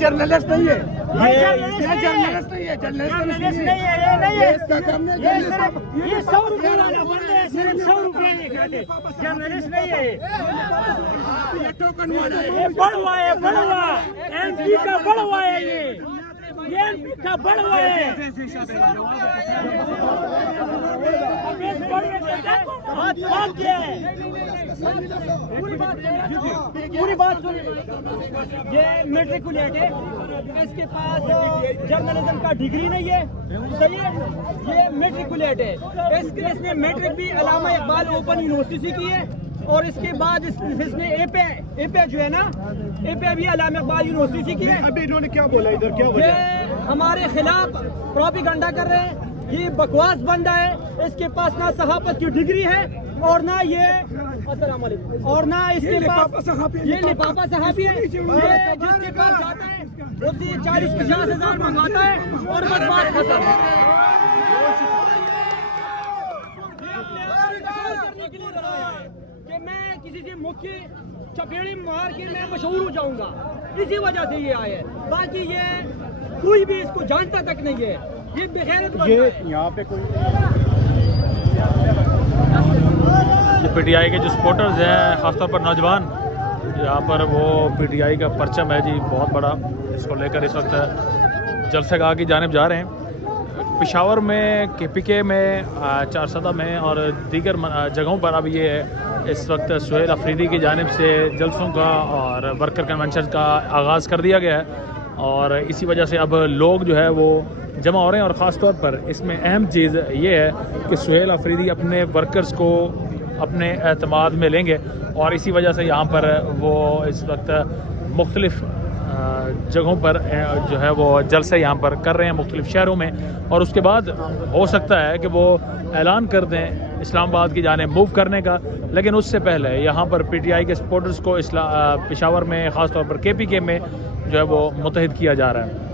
Journalist नहीं है, ये जर्नलिस्ट नहीं है, जर्नलिस्ट नहीं है, ये 100 रुपए वाला बंदे सिर्फ 100 रुपए निकाले, जर्नलिस्ट नहीं है, ये टोकन वाला है, ये बड़वा है, बड़वा एमपी का बड़वा है, ये एमपी का बड़वा है। पूरी बात सुनिए, ये मेट्रिकुलेट है, इसके पास जर्नलिज्म का डिग्री नहीं है, सही है, ये मेट्रिकुलेट है, इसने मैट्रिक भी अल्लामा इकबाल ओपन यूनिवर्सिटी की है, और इसके बाद इसने एपे जो है ना, एपे भी अल्लामा इकबाल यूनिवर्सिटी की है। अभी इन्होंने क्या बोला इधर, क्या बोला? ये हमारे खिलाफ प्रोपेगेंडा कर रहे हैं, ये बकवास बंदा है, इसके पास ना सहाफत की डिग्री है और ना ये अस्सलाम वालेकुम, और ना इसके पास ये लिफाफा सहाफी है, ये जिसके पास जाता है उससे 40-50 हज़ार मंगाता है और बस बात खत्म। कि मैं किसी से मुख्य चपेड़ी मार के मैं मशहूर हो जाऊंगा, इसी वजह से ये आया है, बाकी ये कोई भी इसको जानता तक नहीं है, ये बेगैरत बंदा है। यहाँ पे कोई पीटीआई के जो सपोर्टर्स हैं, ख़ासतौर पर नौजवान, यहाँ पर वो पीटीआई का परचम है जी बहुत बड़ा, इसको लेकर इस वक्त जलसेगाह की जानिब जा रहे हैं। पेशावर में, केपीके में, चारसदा में और दीगर जगहों पर अब ये इस वक्त सुहेल अफरीदी की जानिब से जलसों का और वर्कर कन्वेंशन का आगाज़ कर दिया गया है, और इसी वजह से अब लोग जो है वो जमा हो रहे हैं। और ख़ास तौर पर इसमें अहम चीज़ ये है कि सुहेल अफरीदी अपने वर्कर्स को अपने एतमाद में लेंगे, और इसी वजह से यहाँ पर वो इस वक्त मुख्तलिफ़ जगहों पर जो है वो जलसे यहाँ पर कर रहे हैं मुख्तलिफ़ शहरों में, और उसके बाद हो सकता है कि वो ऐलान कर दें इस्लामाबाद की जाने मूव करने का। लेकिन उससे पहले यहाँ पर पीटीआई के सपोर्टर्स को पेशावर में, ख़ास तौर पर केपीके में जो है वो मुत्तहिद किया जा रहा है।